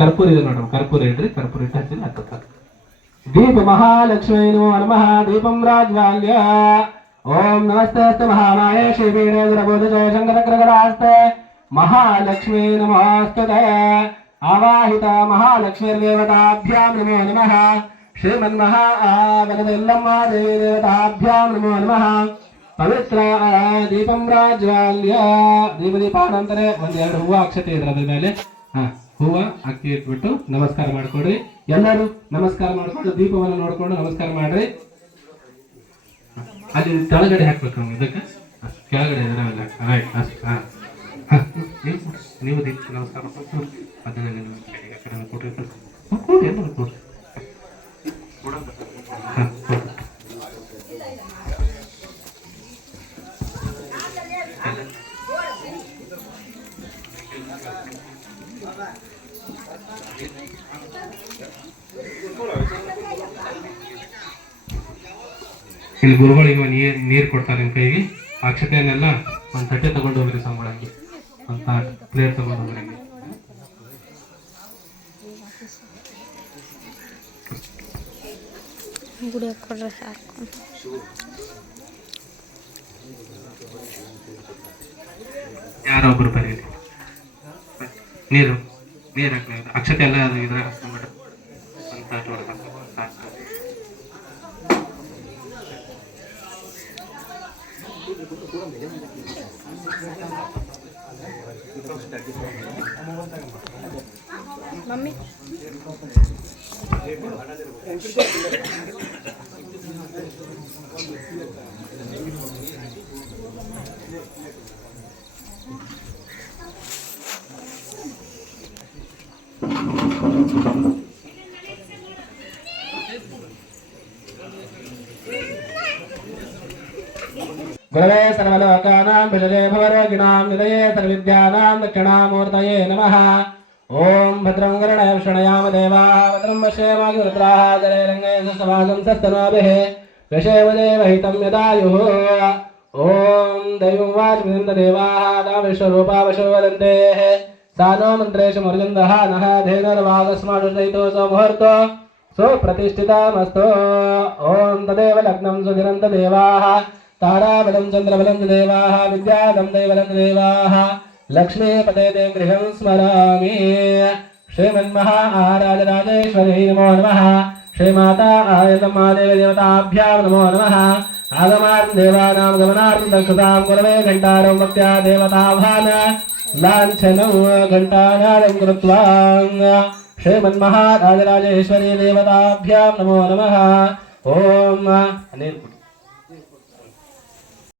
ಕರ್ಪೂರ ಇದೆ ನೋಡ್ರಿ, ಕರ್ಪೂರ ಇಡ್ರಿ, ಕರ್ಪೂರ ಇಟ್ಟು ಹಚ್ಚಿದ್ರೆ ಆಗ್ತದೆ. ದೀಪ ಮಹಾಲಕ್ಷ್ಮೀ ನಮಃ. ದೀಪಂ ರಾಜ್ವಾಲ್ಯ. ಓಂ ನಮಸ್ತೆ ಮಹಾಮಾಯೇ ಶ್ರೀ ವೀರೇಂದ್ರಬೋಧ ಜಯ ಶಂಕರ ಗ್ರಗರಾಸ್ತೆ ಮಹಾಲಕ್ಷ್ಮೀ ನಮೋಸ್ತುತೆ. ಆವಾಹಿತ ಮಹಾಲಕ್ಷ್ಮೀರ್ದೇವತಾಭ್ಯಾಂ ನಮೋ ನಮಃ. ಶ್ರೀಮನ್ಮಹಾವನದೆಲ್ಲಮ್ಮ ದೇವಿ ದೇವತಾಭ್ಯಾಂ ನಮೋ ನಮಃ. ಪವಿತ್ರ ದೀಪಂ ರಾಜ್ವಾಲ್ಯ. ದೀಪಾನಂತರ ಒಂದೆರಡು ಹೂವು ಅಕ್ಷತೆ ಇದ್ರ ಅದ್ರ ಮೇಲೆ. ಹೂವು ಅಕ್ಕಿ ಇಟ್ಬಿಟ್ಟು ನಮಸ್ಕಾರ ಮಾಡ್ಕೊಡ್ರಿ. ಎಲ್ಲರೂ ನಮಸ್ಕಾರ ಮಾಡ್ಕೊಂಡು ದೀಪವನ್ನು ನೋಡ್ಕೊಂಡು ನಮಸ್ಕಾರ ಮಾಡ್ರಿ. ಅಲ್ಲಿ ಕೆಳಗಡೆ ಹಾಕ್ಬೇಕು ನಾವು ಇದಕ್ಕೆ, ಕೆಳಗಡೆ ರೈಟ್ ಅಷ್ಟು. ನೀವು ದೀಪ ನಮಸ್ಕಾರ ಮಾಡ್ಕೊಂಡು ಅದನ್ನ ಕೊಡ್ರಿ ಕೊಡಿ ಎಲ್ಲ ಕೊಡ್ರಿ. ಇಲ್ಲಿ ಗುರುಗಳಿಗೆ ನೀರು ಕೊಡ್ತಾರೆ ನಿಮ್ಮ ಕೈಗೆ. ಅಕ್ಷತೆಯನ್ನೆಲ್ಲ ಒಂದು ತಟ್ಟೆ ತಗೊಂಡು ಹೋಗ್ರಿ, ಸಂಬಳಂಗಿ ಅಂತ ಪ್ಲೇಟ್ ತಗೊಂಡು ಹೋಗ್ರಿ. ಯಾರೊಬ್ರು ಬರೀರಿ, ನೀರು ಹಾಕ್ಲಿ. ಅಕ್ಷತೆ ಎಲ್ಲ ಅದು ಇದ್ರ ಹಾಕ್ಕೊಂಡ್ಬಿಟ್ರೆ ಒಂದು ತಾಟ್ ಹೊಡ್ಬೇಕು ಸಾಕು. ಮಮ್ಮಿ ಗುರವೇ ಸರ್ವಲೋಕಾನಾಂ ವಿಷಜೇ ಭವರೋಗಿಣಾಂ ನಿಧಯೇ ಸರ್ವವಿದ್ಯಾನಾಂ ದಕ್ಷಿಣಾಮೂರ್ತಯೇ ನಮಃ. ಓಂ ಭದ್ರಂ ಗರುಡಾಯ ಶೃಣಯಾಮ ದೇವಾಃ ಭದ್ರಂ ಪಶ್ಯೇಮಾಗ್ನಿರುದ್ರಾಃ ಗರೇರಂಗೇ ಸವಾಗಂ ಸಸ್ತನೋಭಿಃ ಯಶೇವ ದೇವಹಿತಂ ಯದಾಯುಃ. ಓಂ ದೈವಂ ವಾಚಮಿದಂತ ದೇವಾಃ ತಾ ವಿಶ್ವರೂಪಾ ವಶೋ ವದಂತೆ. ಸಾನೋ ಮಂತ್ರೇಶು ಮರ್ಜಂದಃ ನಃ ಧೇನುರ್ವಾಗಸ್ಮಾಶು ಸಹಿತೋ ಮುಹೂರ್ತೋ ಸುಪ್ರತಿಷ್ಠಿತಮಸ್ತು. ಓಂ ತದೇವ ಲಗ್ನಂ ಸುಧಿರಂತ ದೇವಾಃ ತಾರಾಬಲಂ ಚಂದ್ರಬಲಂ ದೇವಾಃ ವಿದ್ಯಾದಂ ದೈವಲಂ ದೇವಾಃ ಲಕ್ಷ್ಮೀಪದೇ ದೇ ಗೃಹಂ ಸ್ಮರಾಮಿ. ಶ್ರೀಮನ್ಮಹಾ ರಾಜರಾಜೇಶ್ವರಿ ನಮೋ ನಮಃ. ಶ್ರೀಮಾತಾ ಆಯತಮ್ಮ ದೇವಿ ದೇವತಾಭ್ಯಾಂ ನಮೋ ನಮಃ. ಆಗಮಾರ್ಥ ದೇವಾನಾಂ ಗಮನಾರ್ಥಂ ದಕ್ಷತಾಂ ಗುರವೇ ಘಂಟಾರಂ ಭಕ್ತ್ಯಾ ದೇವತಾಭಾನ ಲಾಂಛನಂ ಘಂಟಾನಾದಂ ಕೃತ್ವಾ. ಶ್ರೀಮನ್ಮಹಾ ರಾಜರಾಜೇಶ್ವರಿ ದೇವತಾಭ್ಯಾಂ ನಮೋ ನಮಃ. ಓಂ